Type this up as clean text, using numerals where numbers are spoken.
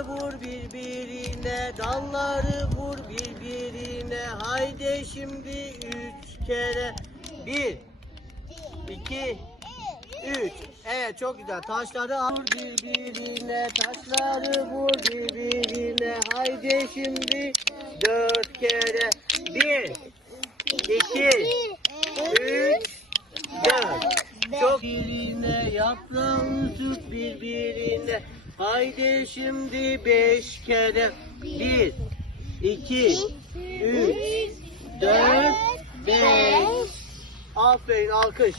Dalları vur birbirine, dalları vur birbirine. Haydi şimdi 3 kere. 1, 2, 3. Evet, çok güzel. Taşları vur birbirine, taşları vur birbirine. Haydi şimdi 4 kere. 1, 2, 3, 4. Çok birbirine, yaprağını tut birbirine. Haydi şimdi 5 kere. 1, 2, 3, 4, 5. Aferin, alkış.